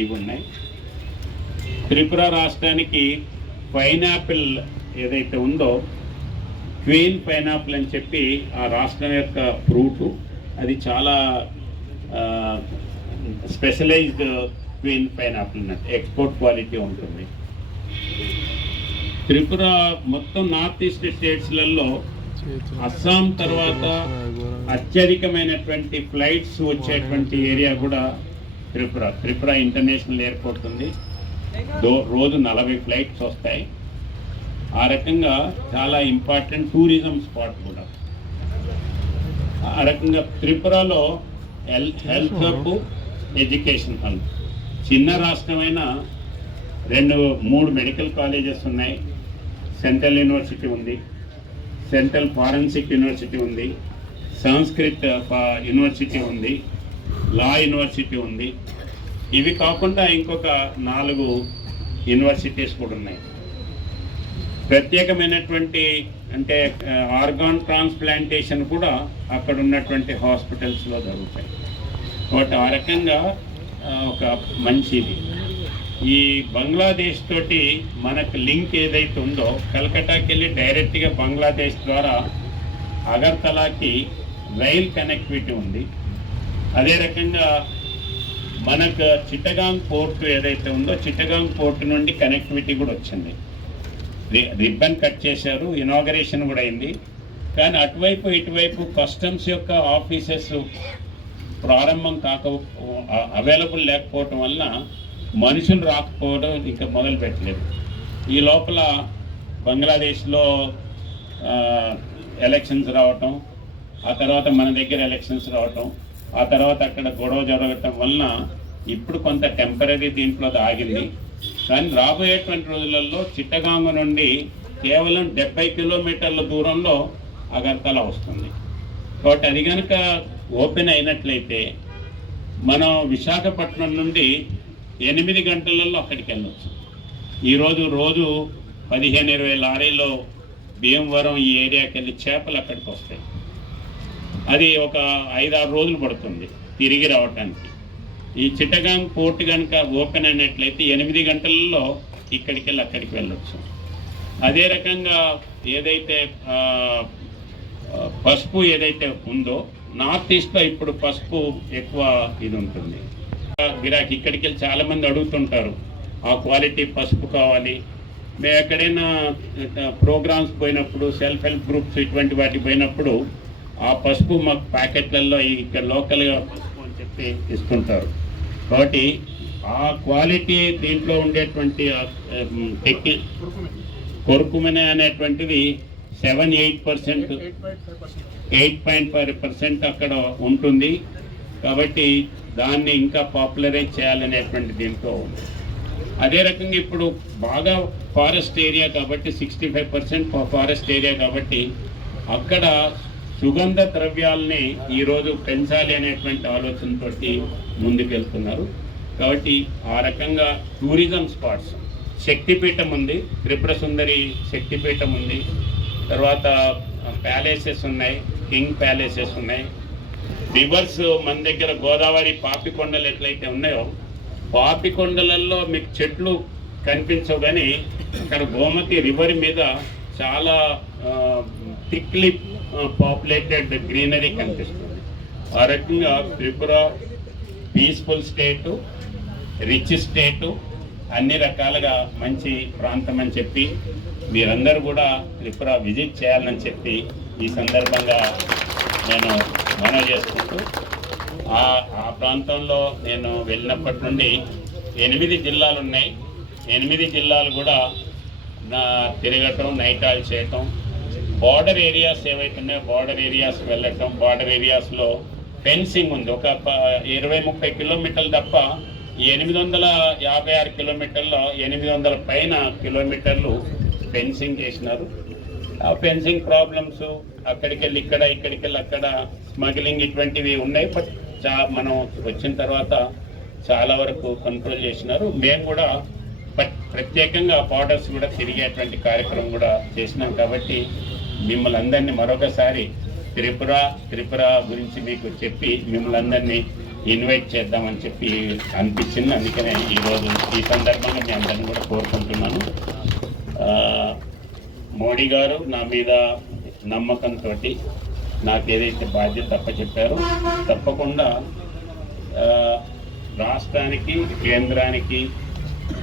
ఇవి ఉన్నాయి. త్రిపుర రాష్ట్రానికి పైనాపిల్ ఏదైతే ఉందో క్వీన్ పైనాపిల్ అని చెప్పి ఆ రాష్ట్రం యొక్క ఫ్రూటు, అది చాలా స్పెషలైజ్డ్ క్వీన్ పైనాపిల్ అన్నట్టు, ఎక్స్పోర్ట్ క్వాలిటీ ఉంటుంది. త్రిపుర మొత్తం నార్త్ ఈస్ట్ స్టేట్స్లలో అస్సాం తర్వాత అత్యధికమైనటువంటి ఫ్లైట్స్ వచ్చేటువంటి ఏరియా కూడా త్రిపుర ఇంటర్నేషనల్ ఎయిర్పోర్ట్ ఉంది. రోజు 40 ఫ్లైట్స్ వస్తాయి. ఆ రకంగా చాలా ఇంపార్టెంట్ టూరిజం స్పాట్ కూడా. ఆ రకంగా త్రిపురలో హెల్త్ హబ్, ఎడ్యుకేషన్ హబ్. చిన్న రాష్ట్రమైన 3 మెడికల్ కాలేజెస్ ఉన్నాయి. సెంట్రల్ యూనివర్సిటీ ఉంది, సెంట్రల్ ఫారెన్సిక్ యూనివర్సిటీ ఉంది, సంస్కృత్ యూనివర్సిటీ ఉంది, లా యూనివర్సిటీ ఉంది. ఇవి కాకుండా ఇంకొక 4 యూనివర్సిటీస్ కూడా ఉన్నాయి. ప్రత్యేకమైనటువంటి అంటే ఆర్గాన్ ట్రాన్స్ప్లాంటేషన్ కూడా అక్కడ ఉన్నటువంటి హాస్పిటల్స్లో జరుగుతాయి. కాబట్టి ఆ రకంగా ఒక మంచిది. ఈ బంగ్లాదేశ్ తోటి మనకు లింక్ ఏదైతే ఉందో, కలకట్టాకి వెళ్ళి డైరెక్ట్గా బంగ్లాదేశ్ ద్వారా అగర్తలాకి రైల్ కనెక్టివిటీ ఉంది. అదే రకంగా మనకు చిట్టగాంగ్ పోర్టు ఏదైతే ఉందో, చిట్టగాంగ్ పోర్టు నుండి కనెక్టివిటీ కూడా వచ్చింది. రిబ్బన్ కట్ చేశారు, ఇనాగరేషన్ కూడా అయింది. కానీ అటువైపు ఇటువైపు కస్టమ్స్ యొక్క ఆఫీసెస్ ప్రారంభం అవైలబుల్ లేకపోవటం వలన మనుషులు రాకపోవడం ఇంకా మొదలు పెట్టలేదు. ఈ లోపల బంగ్లాదేశ్లో ఎలక్షన్స్ రావటం, ఆ తర్వాత మన దగ్గర ఎలక్షన్స్ రావటం, ఆ తర్వాత అక్కడ గొడవ జరగటం వలన ఇప్పుడు కొంత టెంపరీ దీంట్లో ఆగింది. కానీ రాబోయేటువంటి రోజులలో చిట్టగాంగ్ నుండి కేవలం 70 కిలోమీటర్ల దూరంలో అగర్తలా వస్తుంది. కాబట్టి అది కనుక ఓపెన్ అయినట్లయితే మనం విశాఖపట్నం నుండి 8 గంటలలో అక్కడికి వెళ్ళవచ్చు. ఈరోజు రోజు 15-20 లారీలో భీమవరం ఈ ఏరియాకి వెళ్ళి చేపలు అక్కడికి వస్తాయి. అది ఒక 5-6 రోజులు పడుతుంది తిరిగి రావటానికి. ఈ చిట్టగాంగ్ పోర్ట్ కనుక ఓపెన్ అయినట్లయితే 8 గంటలలో ఇక్కడికి వెళ్ళి అక్కడికి వెళ్ళవచ్చు. అదే రకంగా ఏదైతే పసుపు ఏదైతే ఉందో, నార్త్ ఈస్ట్లో ఇప్పుడు పసుపు ఎక్కువ ఇది ఉంటుంది గిరాకీ. ఇక్కడికి వెళ్ళి చాలామంది అడుగుతుంటారు, ఆ క్వాలిటీ పసుపు కావాలి. మేము ఎక్కడైనా ప్రోగ్రామ్స్ పోయినప్పుడు, సెల్ఫ్ హెల్ప్ గ్రూప్స్ ఇటువంటి వాటికి పోయినప్పుడు ఆ పసుపు మాకు ప్యాకెట్లలో ఇక్కడ లోకల్గా పసుపు అని చెప్పి ఇస్తుంటారు. కాబట్టి ఆ క్వాలిటీ దీంట్లో ఉండేటువంటి కొరుకుమనే అనేటువంటిది 7-8%, 8.5% అక్కడ ఉంటుంది. కాబట్టి దాన్ని ఇంకా పాపులరైజ్ చేయాలనేటువంటి దీంట్లో ఉంది. అదే రకంగా ఇప్పుడు బాగా ఫారెస్ట్ ఏరియా కాబట్టి 65% ఫారెస్ట్ ఏరియా కాబట్టి అక్కడ సుగంధ ద్రవ్యాలని ఈరోజు పెంచాలి అనేటువంటి ఆలోచనతో ముందుకెళ్తున్నారు. కాబట్టి ఆ రకంగా టూరిజం స్పాట్స్, శక్తిపీఠం ఉంది, త్రిపుర సుందరి శక్తిపీఠం ఉంది, తర్వాత ప్యాలెసెస్ ఉన్నాయి, కింగ్ ప్యాలెసెస్ ఉన్నాయి. రివర్స్ మన దగ్గర గోదావరి పాపికొండలు ఎట్లయితే ఉన్నాయో, పాపికొండలలో మీకు చెట్లు కనిపించవు, కానీ అక్కడ గోమతి రివర్ మీద చాలా థిక్లీ పాపులేటెడ్ గ్రీనరీ కనిపిస్తుంది. ఆ రకంగా త్రిపుర పీస్ఫుల్ స్టేటు, రిచ్ స్టేటు, అన్ని రకాలుగా మంచి ప్రాంతం అని చెప్పి మీరందరూ కూడా త్రిపుర విజిట్ చేయాలని చెప్పి ఈ సందర్భంగా నేను మనవి చేసుకుంటూ, ఆ ప్రాంతంలో నేను వెళ్ళినప్పటి నుండి 8 జిల్లాలు ఉన్నాయి. 8 జిల్లాలు కూడా తిరగటం, నైట్ హాల్ చేయటం, బార్డర్ ఏరియాస్ ఏవైతే ఉన్నాయో బార్డర్ ఏరియాస్ వెళ్ళటం. బార్డర్ ఏరియాస్లో ఫెన్సింగ్ ఉంది. ఒక 20-30 కిలోమీటర్లు తప్ప 856 కిలోమీటర్లో 800 పైన కిలోమీటర్లు ఫెన్సింగ్ చేసినారు. ఆ ఫెన్సింగ్ ప్రాబ్లమ్స్ అక్కడికి వెళ్ళి ఇక్కడ, ఇక్కడికి వెళ్ళి అక్కడ స్మగ్లింగ్ ఇటువంటివి ఉన్నాయి. బట్ మనం వచ్చిన తర్వాత చాలా వరకు కంట్రోల్ చేసినారు. మేము కూడా ప్రత్యేకంగా బార్డర్స్ కూడా తిరిగేటువంటి కార్యక్రమం కూడా చేసినాం. కాబట్టి మిమ్మల్ని అందరినీ మరొకసారి త్రిపుర గురించి మీకు చెప్పి మిమ్మల్ని అందరినీ ఇన్వైట్ చేద్దామని చెప్పి అనిపించింది. అందుకనే ఈరోజు ఈ సందర్భంగా మీ అందరిని కూడా కోరుకుంటున్నాను. మోడీ గారు నా మీద నమ్మకంతో నాకు ఏదైతే బాధ్యత చెప్పారో తప్పకుండా రాష్ట్రానికి కేంద్రానికి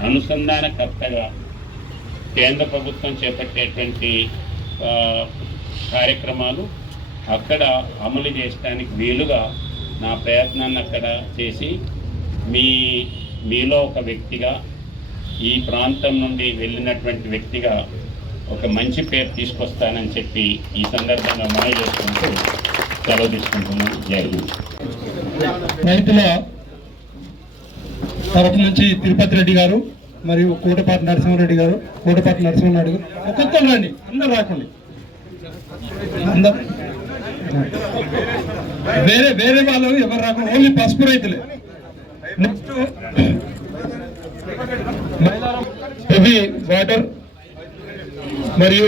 అనుసంధానకర్తగా కేంద్ర ప్రభుత్వం చేపట్టేటువంటి కార్యక్రమాలు అక్కడ అమలు చేయడానికి వీలుగా నా ప్రయత్నాన్ని అక్కడ చేసి మీలో ఒక వ్యక్తిగా, ఈ ప్రాంతం నుండి వెళ్ళినటువంటి వ్యక్తిగా ఒక మంచి పేరు తీసుకొస్తానని చెప్పి ఈ సందర్భంగా మనవి చేసుకుంటూ సెలవు తీసుకుంటున్నాను. జై హింద్. రైతుల తరఫు నుంచి తిరుపతి రెడ్డి గారు మరియు కోటపాటి నరసింహారెడ్డి గారు, ఒక్కొక్కరు రండి, అందరు రాకండి, అందరు వేరే వాళ్ళు ఎవరు రాకుండా ఓన్లీ పసుపు రైతులే. నెక్స్ట్ హెవీ వాటర్ మరియు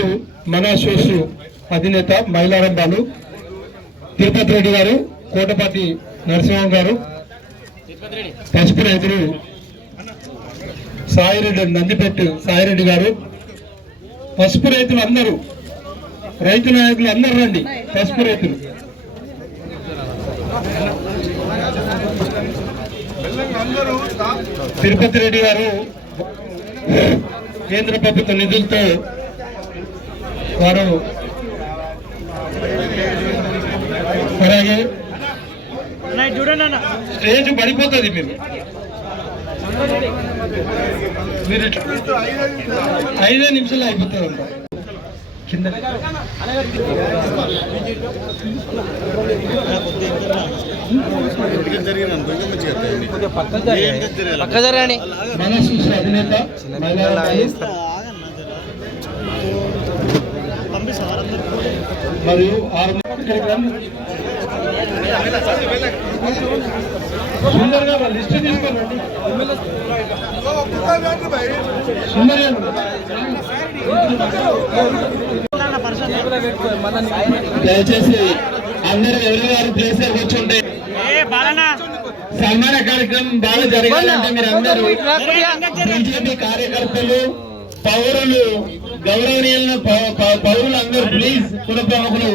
మన సోర్సు అధినేత మైలారం బాలు, తిరుపతి రెడ్డి గారు, కోటపాటి నరసింహం గారు, పసుపు రైతులు సాయిరెడ్డి, నందిపెట్టు సాయిరెడ్డి గారు, పసుపు రైతులు అందరూ, రైతు నాయకులు అందరూ రండి. పసుపు రైతులు తిరుపతి రెడ్డి గారు కేంద్ర ప్రభుత్వ నిధులతో వారు, అలాగే స్టేజ్ పడిపోతుంది, మీరు 5 నిమిషాలు అయిపోతుంది అంట కింద. మనసు అధినేత మరియు సుందర్ గారు లిస్ట్ తీసుకోండి. సుందర్ గారు దయచేసి అందరూ ఎవరి ప్లేస్ కూర్చుంటే సన్మాన కార్యక్రమం బాగా జరగాలంటే మీరు అందరూ బీజేపీ కార్యకర్తలు, పౌరులు, గౌరవనీయులను పౌరులు అందరూ ప్లీజ్ కుల ప్రముఖులు